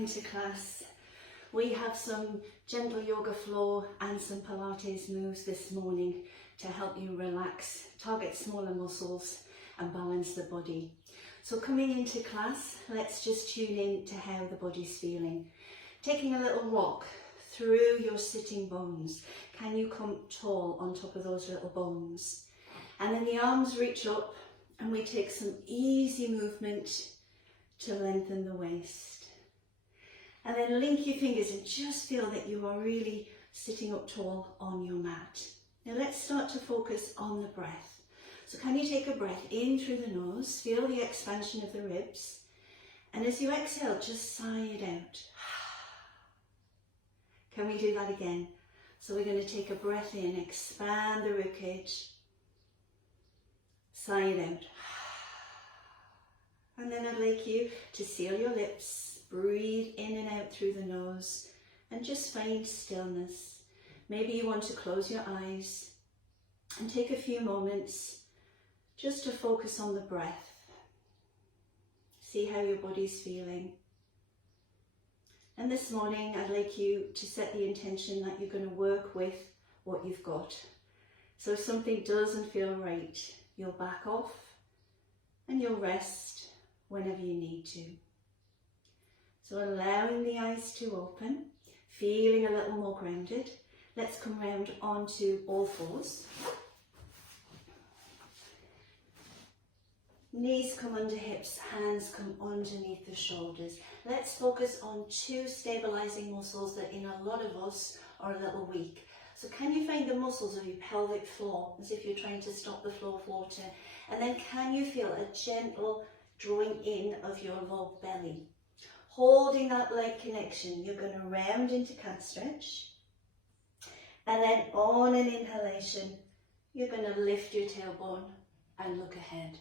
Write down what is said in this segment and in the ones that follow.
into class. We have some gentle yoga floor and some Pilates moves this morning to help you relax, target smaller muscles and balance the body. So coming into class, let's just tune in to how the body's feeling. Taking a little rock through your sitting bones. Can you come tall on top of those little bones? And then the arms reach up and we take some easy movement to lengthen the waist. And then link your fingers and just feel that you are really sitting up tall on your mat. Now let's start to focus on the breath. So can you take a breath in through the nose, feel the expansion of the ribs, and as you exhale, just sigh it out. Can we do that again? So we're going to take a breath in, expand the ribcage, sigh it out. And then I'd like you to seal your lips, breathe in and out through the nose, and just find stillness. Maybe you want to close your eyes and take a few moments just to focus on the breath. See how your body's feeling. And this morning, I'd like you to set the intention that you're going to work with what you've got. So if something doesn't feel right, you'll back off and you'll rest whenever you need to. So allowing the eyes to open, feeling a little more grounded. Let's come round onto all fours. Knees come under hips, hands come underneath the shoulders. Let's focus on two stabilizing muscles that in a lot of us are a little weak. So can you find the muscles of your pelvic floor as if you're trying to stop the flow of water? And then can you feel a gentle drawing in of your low belly? Holding that leg connection, you're going to round into cat stretch. And then on an inhalation, you're going to lift your tailbone and look ahead.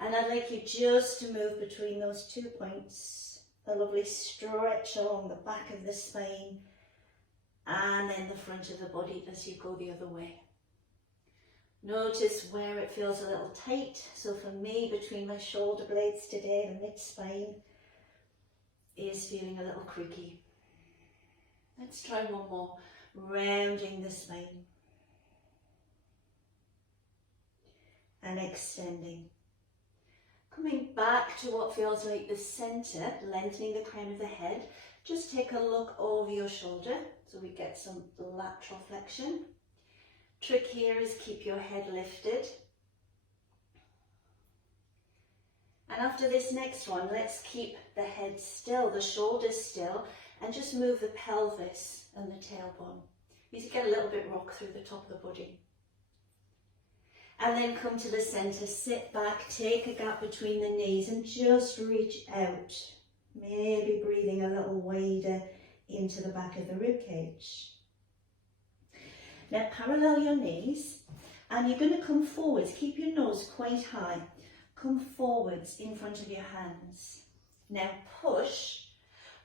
And I'd like you just to move between those 2 points, a lovely stretch along the back of the spine and then the front of the body as you go the other way. Notice where it feels a little tight. So for me, between my shoulder blades today, the mid-spine is feeling a little creaky. Let's try one more, rounding the spine and extending. Coming back to what feels like the center, lengthening the crown of the head. Just take a look over your shoulder so we get some lateral flexion. Trick here is keep your head lifted. And after this next one, let's keep the head still, the shoulders still, and just move the pelvis and the tailbone. You get a little bit rock through the top of the body. And then come to the center, sit back, take a gap between the knees and just reach out. Maybe breathing a little wider into the back of the rib cage. Now parallel your knees and you're going to come forwards. Keep your nose quite high. Come forwards in front of your hands. Now push,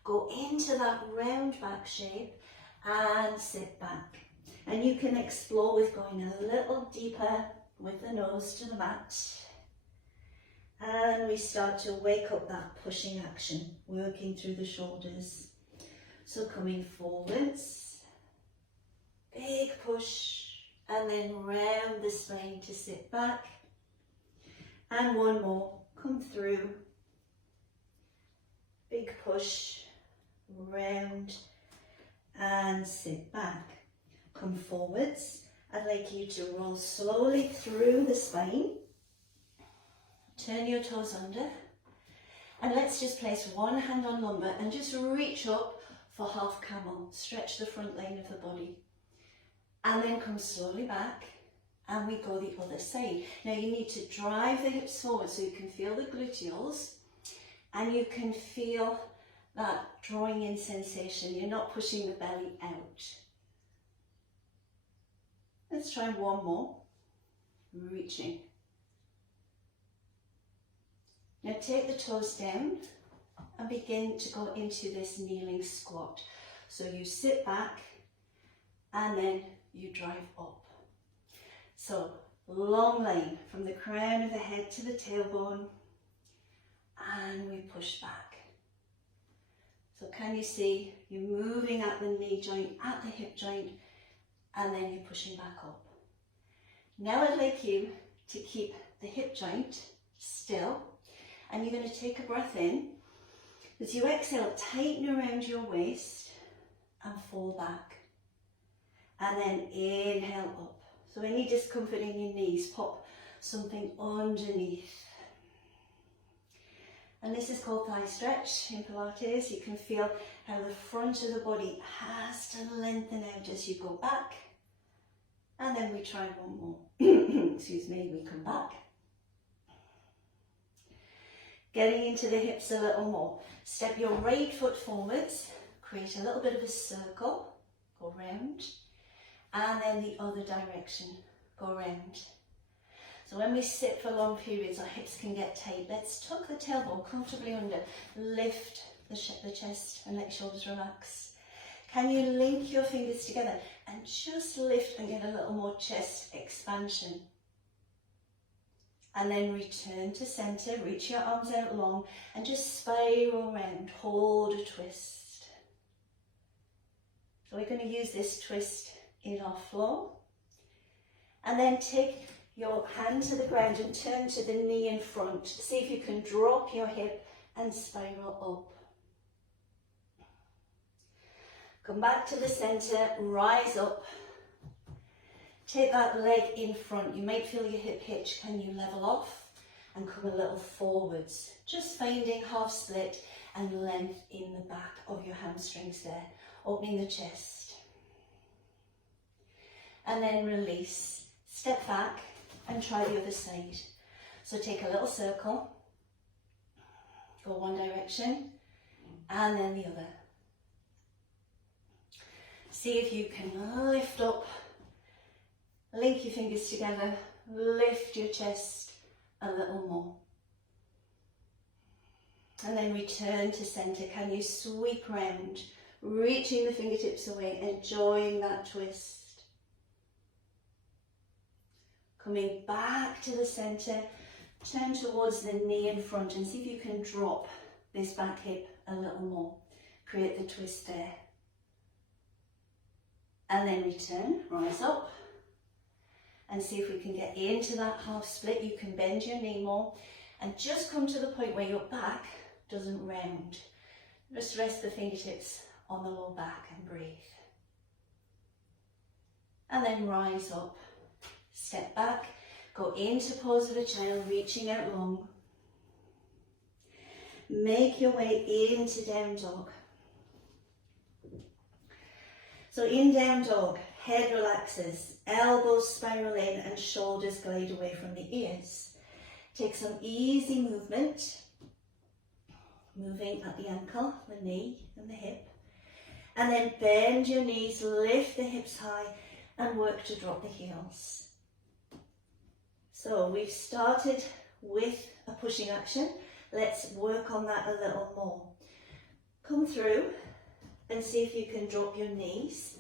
go into that round back shape and sit back. And you can explore with going a little deeper with the nose to the mat. And we start to wake up that pushing action, working through the shoulders. So coming forwards, big push, and then round the spine to sit back. And one more, come through, big push, round, and sit back. Come forwards. I'd like you to roll slowly through the spine. Turn your toes under. And let's just place one hand on lumbar and just reach up for half camel. Stretch the front line of the body. And then come slowly back and we go the other side. Now you need to drive the hips forward so you can feel the gluteals and you can feel that drawing in sensation. You're not pushing the belly out. Let's try one more, reaching. Now take the toes down and begin to go into this kneeling squat. So you sit back and then you drive up. So long line from the crown of the head to the tailbone and we push back. So can you see you're moving at the knee joint, at the hip joint, and then you're pushing back up. Now I'd like you to keep the hip joint still, and you're going to take a breath in. As you exhale, tighten around your waist and fall back. And then inhale up. So any discomfort in your knees, pop something underneath. And this is called thigh stretch in Pilates. You can feel how the front of the body has to lengthen out as you go back. And then we try one more. Excuse me, we come back. Getting into the hips a little more. Step your right foot forwards, create a little bit of a circle, go round, and then the other direction, go round. So when we sit for long periods, our hips can get tight. Let's tuck the tailbone comfortably under, lift the chest and let your shoulders relax. Can you link your fingers together and just lift and get a little more chest expansion? And then return to center, reach your arms out long and just spiral around, hold a twist. So we're going to use this twist in our flow. And then take your hand to the ground and turn to the knee in front. See if you can drop your hip and spiral up. Come back to the center, rise up. Take that leg in front. You might feel your hip hitch. Can you level off and come a little forwards? Just finding half split and length in the back of your hamstrings there. Opening the chest. And then release. Step back and try the other side. So take a little circle. Go one direction and then the other. See if you can lift up. Link your fingers together, lift your chest a little more. And then return to center. Can you sweep round, reaching the fingertips away, enjoying that twist. Coming back to the center, turn towards the knee in front and see if you can drop this back hip a little more. Create the twist there. And then return, rise up. And see if we can get into that half split. You can bend your knee more and just come to the point where your back doesn't round. Just rest the fingertips on the low back and breathe. And then rise up, step back, go into pose of a child, reaching out long. Make your way into down dog. So in down dog, head relaxes, elbows spiral in and shoulders glide away from the ears. Take some easy movement, moving at the ankle, the knee and the hip. And then bend your knees, lift the hips high and work to drop the heels. So we've started with a pushing action. Let's work on that a little more. Come through and see if you can drop your knees.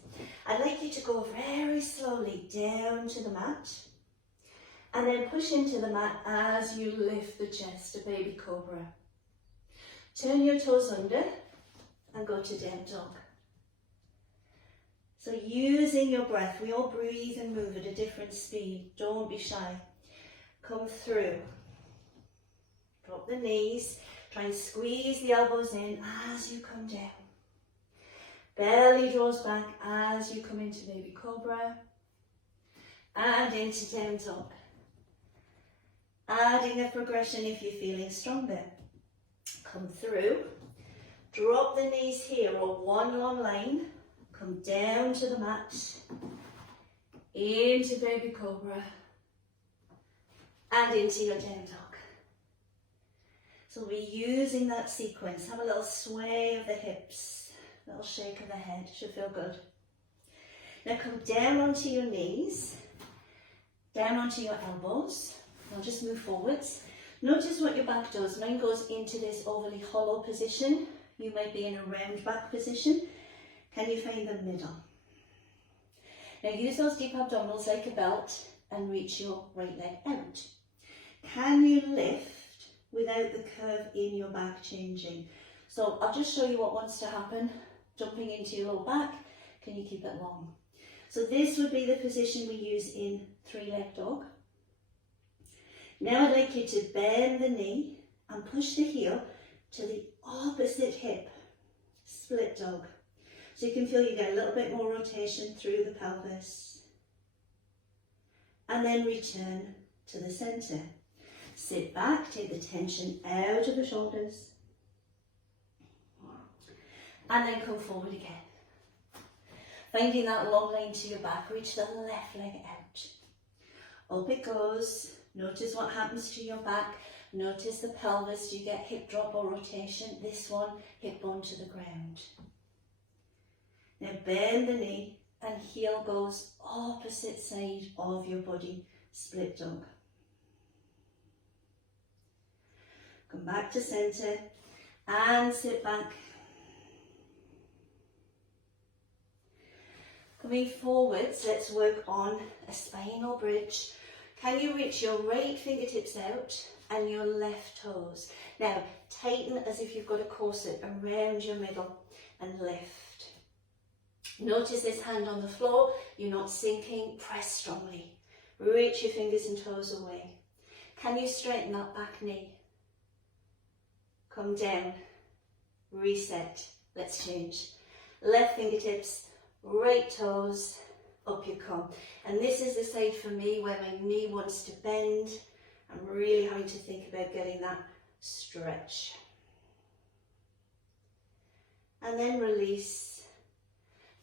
I'd like you to go very slowly down to the mat and then push into the mat as you lift the chest, a baby cobra. Turn your toes under and go to down dog. So using your breath, we all breathe and move at a different speed. Don't be shy. Come through. Drop the knees. Try and squeeze the elbows in as you come down. Belly draws back as you come into baby cobra and into down dog. Adding a progression if you're feeling stronger. Come through, drop the knees here or one long line, come down to the mat, into baby cobra and into your down dog. So we're using that sequence. Have a little sway of the hips. Little shake of the head, should feel good. Now come down onto your knees, down onto your elbows. Now just move forwards. Notice what your back does. Mine goes into this overly hollow position. You might be in a round back position. Can you find the middle? Now use those deep abdominals like a belt and reach your right leg out. Can you lift without the curve in your back changing? So I'll just show you what wants to happen. Jumping into your low back, can you keep it long? So this would be the position we use in three-leg dog. Now I'd like you to bend the knee and push the heel to the opposite hip, split dog. So you can feel you get a little bit more rotation through the pelvis. And then return to the centre. Sit back, take the tension out of the shoulders. And then come forward again. Finding that long line to your back, reach the left leg out. Up it goes. Notice what happens to your back. Notice the pelvis. Do you get hip drop or rotation? This one, hip bone to the ground. Now bend the knee and heel goes opposite side of your body, split dog. Come back to centre and sit back. Coming forwards, let's work on a spinal bridge. Can you reach your right fingertips out and your left toes? Now tighten as if you've got a corset around your middle and lift. Notice this hand on the floor, you're not sinking, press strongly. Reach your fingers and toes away. Can you straighten that back knee? Come down, reset, let's change. Left fingertips, right toes, up you come. And this is the side for me where my knee wants to bend. I'm really having to think about getting that stretch. And then release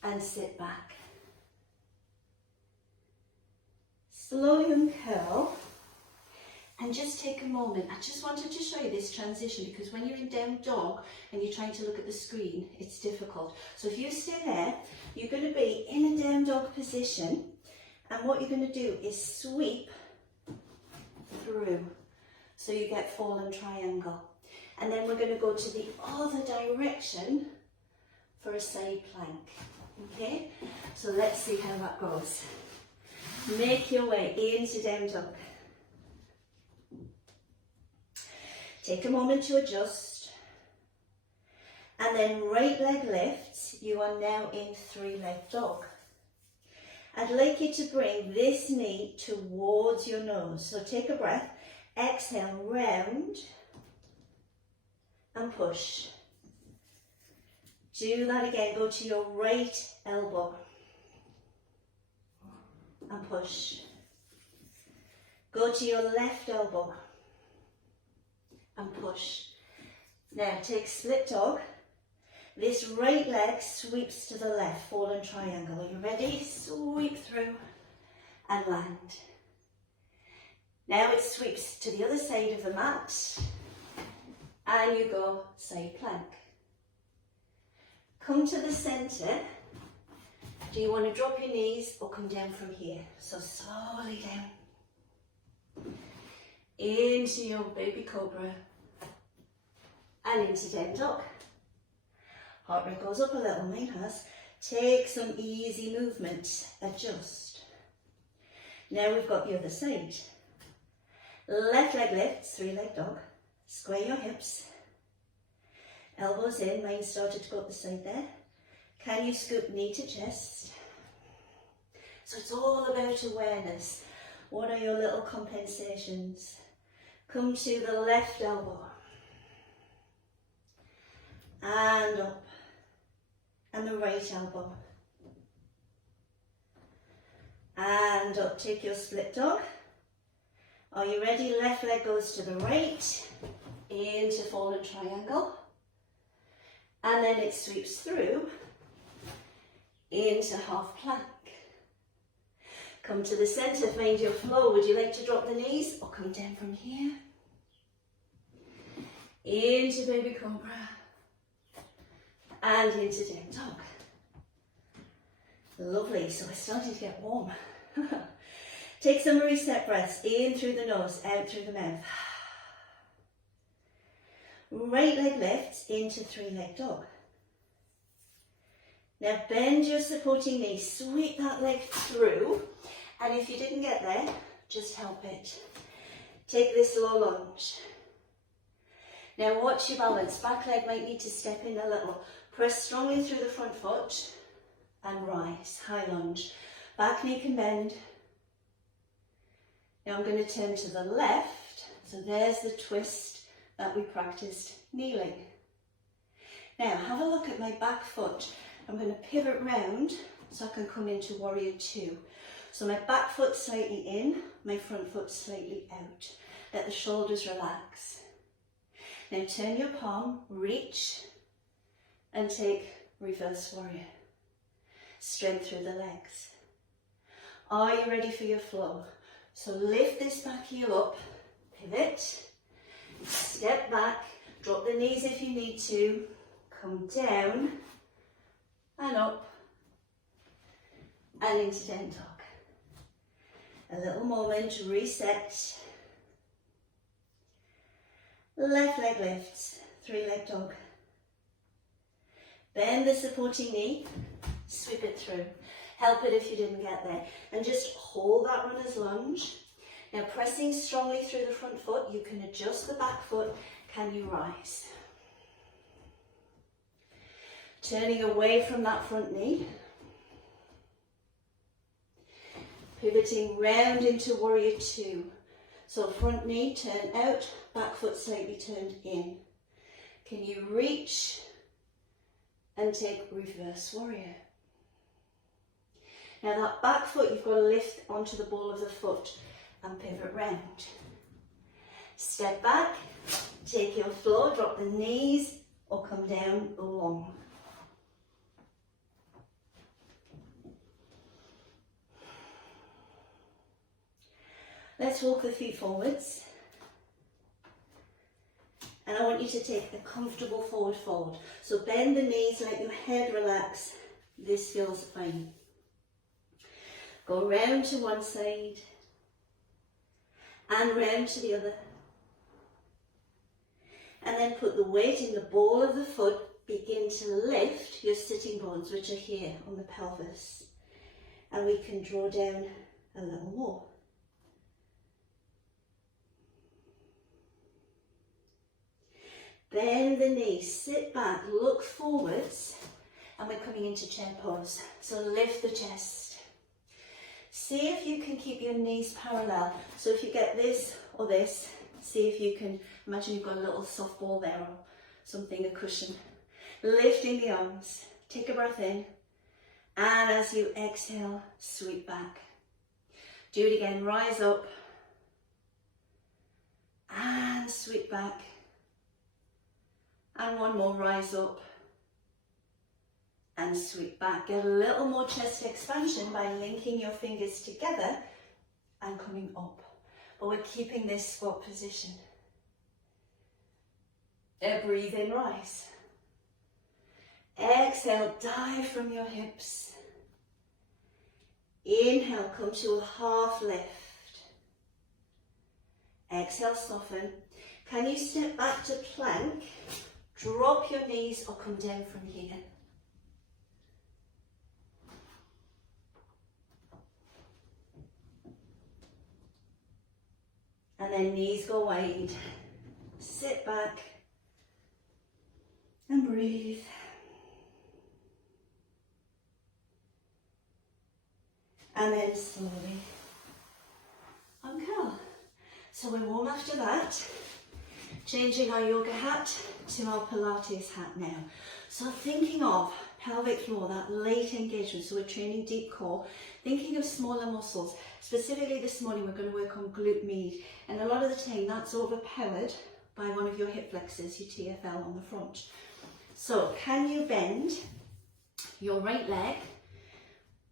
and sit back. Slowly uncurl and just take a moment. I just wanted to show you this transition because when you're in down dog and you're trying to look at the screen, it's difficult. So if you stay there, you're going to be in a down dog position, and what you're going to do is sweep through. So you get fallen triangle. And then we're going to go to the other direction for a side plank. Okay, so let's see how that goes. Make your way into down dog. Take a moment to adjust. And then right leg lifts. You are now in three-leg dog. I'd like you to bring this knee towards your nose. So take a breath. Exhale, round and push. Do that again. Go to your right elbow and push. Go to your left elbow and push. Now take split dog. This right leg sweeps to the left, fallen triangle. Are you ready? Sweep through and land. Now it sweeps to the other side of the mat and you go side plank. Come to the centre. Do you want to drop your knees or come down from here? So slowly down. Into your baby cobra and into down dog. Heart rate goes up a little, mine has. Take some easy movement, adjust. Now we've got the other side. Left leg lifts, three-leg dog. Square your hips. Elbows in, mine started to go up the side there. Can you scoop knee to chest? So it's all about awareness. What are your little compensations? Come to the left elbow. And up. And the right elbow. And up, take your split dog. Are you ready? Left leg goes to the right, into fallen triangle. And then it sweeps through into half plank. Come to the centre, find your flow. Would you like to drop the knees or come down from here? Into baby cobra. And into down dog. Lovely, so we're starting to get warm. Take some reset breaths, in through the nose, out through the mouth. Right leg lifts into three-leg dog. Now bend your supporting knee, sweep that leg through, and if you didn't get there, just help it. Take this low lunge. Now watch your balance. Back leg might need to step in a little. Press strongly through the front foot and rise. High lunge. Back knee can bend. Now I'm going to turn to the left. So there's the twist that we practiced kneeling. Now have a look at my back foot. I'm going to pivot round so I can come into warrior two. So my back foot slightly in, my front foot slightly out. Let the shoulders relax. Now turn your palm, reach, and take reverse warrior. Strength through the legs. Are you ready for your flow? So lift this back heel up, pivot, step back, drop the knees if you need to, come down and up and into down dog. A little moment, reset. Left leg lifts, three leg dog. Bend the supporting knee, sweep it through. Help it if you didn't get there. And just hold that runner's lunge. Now pressing strongly through the front foot, you can adjust the back foot. Can you rise? Turning away from that front knee. Pivoting round into warrior two. So front knee, turn out, back foot slightly turned in. Can you reach and take reverse warrior? Now that back foot, you've got to lift onto the ball of the foot and pivot round. Step back, take your floor, drop the knees or come down long. Let's walk the feet forwards. And I want you to take a comfortable forward fold. So bend the knees, let your head relax. This feels fine. Go round to one side and round to the other. And then put the weight in the ball of the foot. Begin to lift your sitting bones, which are here on the pelvis. And we can draw down a little more. Bend the knees, sit back, look forwards, and we're coming into chair pose. So lift the chest. See if you can keep your knees parallel. So if you get this or this, see if you can, imagine you've got a little softball there or something, a cushion. Lifting the arms, take a breath in, and as you exhale, sweep back. Do it again, rise up, and sweep back. And one more, rise up and sweep back. Get a little more chest expansion by linking your fingers together and coming up. But we're keeping this squat position. Breathe in, rise. Exhale, dive from your hips. Inhale, come to a half lift. Exhale, soften. Can you step back to plank? Drop your knees or come down from here. And then knees go wide. Sit back and breathe. And then slowly uncurl. So we're warm after that. Changing our yoga hat to our Pilates hat now. So thinking of pelvic floor, that late engagement, so we're training deep core, thinking of smaller muscles. Specifically this morning we're going to work on glute med, and a lot of the time that's overpowered by one of your hip flexors, your TFL on the front. So can you bend your right leg,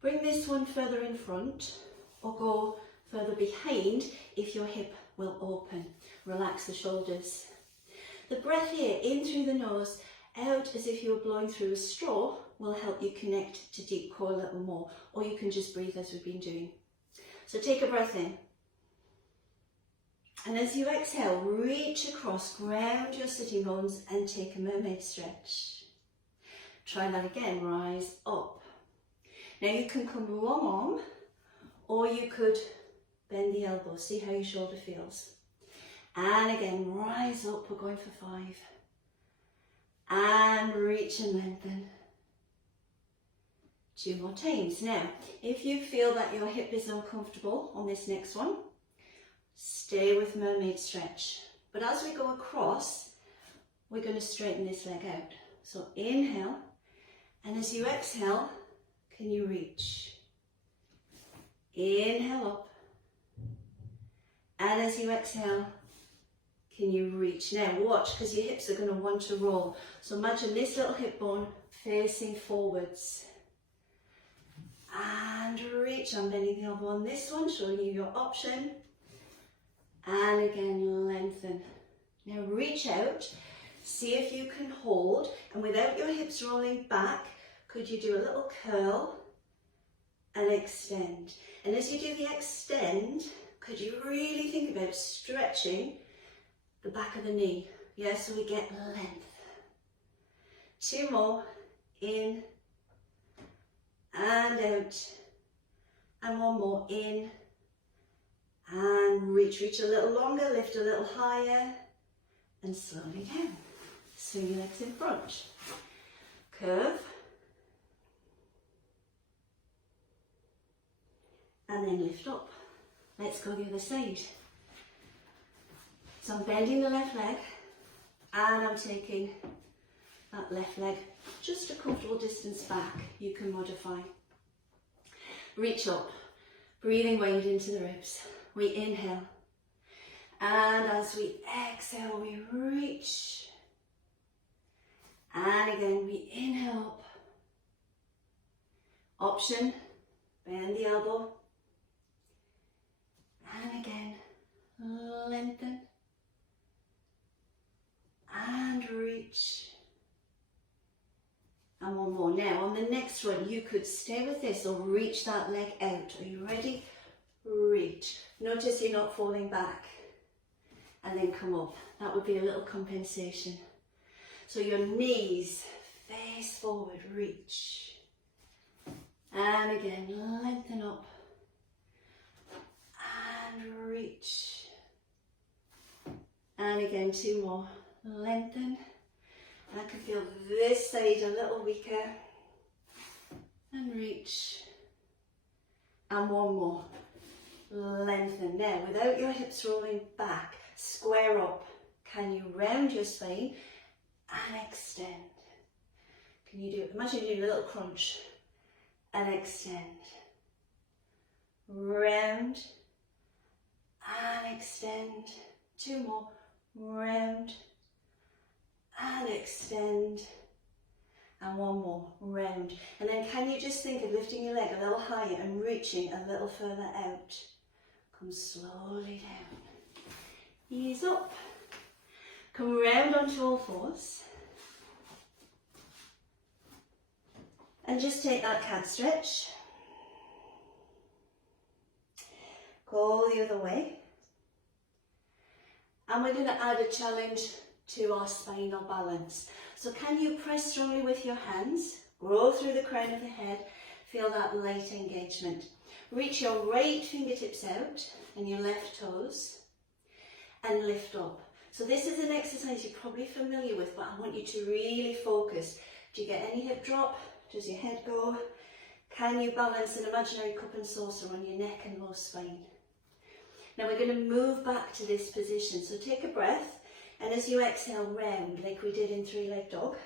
bring this one further in front, or go further behind if your hip will open. Relax the shoulders. The breath here, in through the nose, out as if you were blowing through a straw, will help you connect to deep core a little more, or you can just breathe as we've been doing. So take a breath in. And as you exhale, reach across, ground your sitting bones and take a mermaid stretch. Try that again, rise up. Now you can come long arm, or you could bend the elbow, see how your shoulder feels. And again, rise up, we're going for 5. And reach and lengthen. 2 more times. Now, if you feel that your hip is uncomfortable on this next one, stay with mermaid stretch. But as we go across, we're going to straighten this leg out. So inhale, and as you exhale, can you reach? Inhale up, and as you exhale, can you reach? Now watch, because your hips are going to want to roll. So imagine this little hip bone facing forwards. And reach. I'm bending the elbow on this one, showing you your option. And again, lengthen. Now reach out. See if you can hold. And without your hips rolling back, could you do a little curl and extend? And as you do the extend, could you really think about stretching the back of the knee? Yeah, so we get length. 2 more. In and out. And 1 more. In and reach. Reach a little longer, lift a little higher, and slowly down. Swing your legs in front. Curve. And then lift up. Let's go the other side. So I'm bending the left leg, and I'm taking that left leg just a comfortable distance back. You can modify. Reach up, breathing weight into the ribs. We inhale, and as we exhale, we reach. And again, we inhale up. Option, bend the elbow. And again, lengthen. And reach. And 1 more. Now on the next one, you could stay with this or reach that leg out. Are you ready? Reach. Notice you're not falling back. And then come up. That would be a little compensation. So your knees face forward, reach. And again, lengthen up. And reach. And again, 2 more. Lengthen. And I can feel this side a little weaker. And reach. And 1 more. Lengthen. Now, without your hips rolling back, square up. Can you round your spine and extend? Can you do it? Imagine you do a little crunch and extend. Round and extend. 2 more. Round and extend. And 1 more. Round. And then can you just think of lifting your leg a little higher and reaching a little further out? Come slowly down. Ease up. Come round onto all fours. And just take that cat stretch. Go the other way. And we're going to add a challenge to our spinal balance. So can you press strongly with your hands? Grow through the crown of the head. Feel that light engagement. Reach your right fingertips out and your left toes. And lift up. So this is an exercise you're probably familiar with, but I want you to really focus. Do you get any hip drop? Does your head go? Can you balance an imaginary cup and saucer on your neck and low spine? Now we're going to move back to this position. So take a breath, and as you exhale, round like we did in 3-leg dog.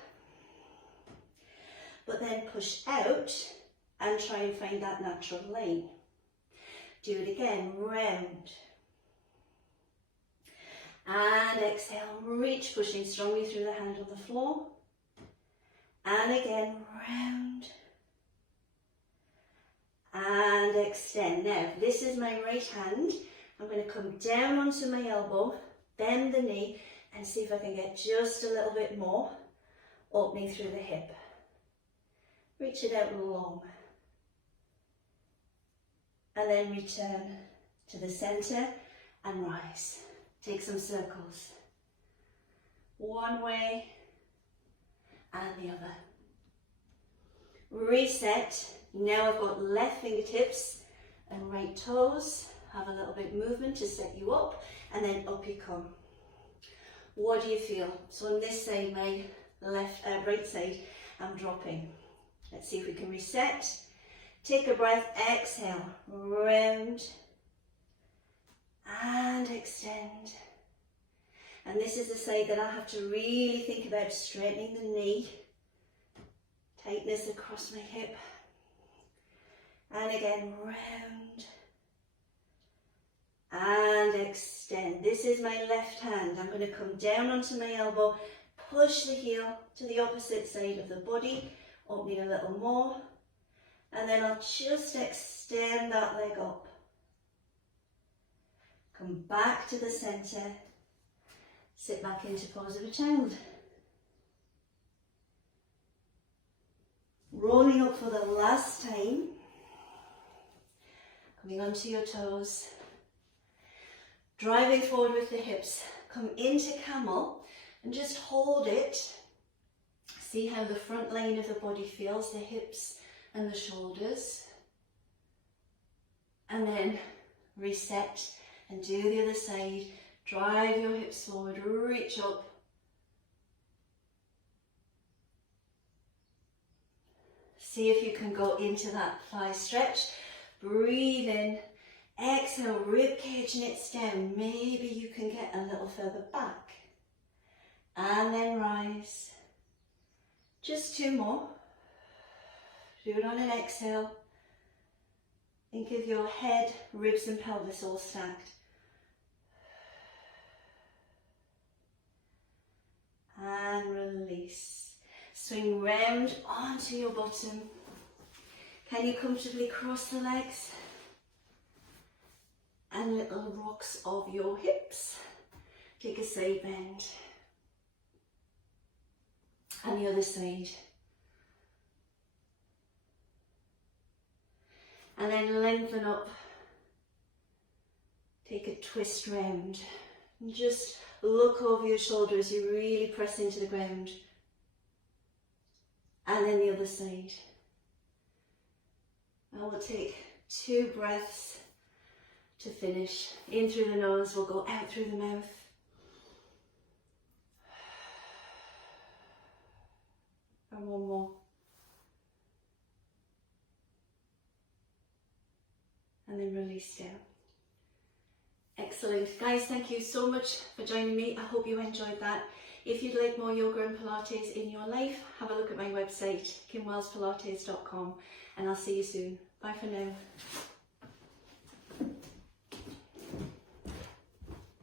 But then push out and try and find that natural line. Do it again, round. And exhale, reach, pushing strongly through the hand on the floor. And again, round. And extend. Now, this is my right hand. I'm going to come down onto my elbow, bend the knee, and see if I can get just a little bit more opening through the hip. Reach it out long. And then return to the center and rise. Take some circles. One way and the other. Reset. Now I've got left fingertips and right toes. have a little bit of movement to set you up, and then up you come. What do you feel? So on this side, my right side, I'm dropping. Let's see if we can reset. Take a breath, exhale, round, and extend. And this is the side that I have to really think about straightening the knee, tightness across my hip, and again, round, and extend. This is my left hand. I'm going to come down onto my elbow, push the heel to the opposite side of the body, opening a little more, and then I'll just extend that leg up. Come back to the center, sit back into pose of a child. Rolling up for the last time, coming onto your toes, driving forward with the hips, come into camel and just hold it. See how the front line of the body feels, the hips and the shoulders. And then reset and do the other side. Drive your hips forward, reach up. See if you can go into that thigh stretch. Breathe in, exhale, rib cage knits down. Maybe you can get a little further back. And then rise. Just 2 more. Do it on an exhale. Think of your head, ribs and pelvis all stacked. And release. Swing round onto your bottom. Can you comfortably cross the legs? And little rocks of your hips. Take a side bend. And the other side. And then lengthen up. Take a twist round. And just look over your shoulder as you really press into the ground. And then the other side. And we'll take 2 breaths to finish. In through the nose, we'll go out through the mouth. And 1 more. And then release down. Excellent. Guys, thank you so much for joining me. I hope you enjoyed that. If you'd like more yoga and Pilates in your life, have a look at my website, kimwellspilates.com, and I'll see you soon. Bye for now.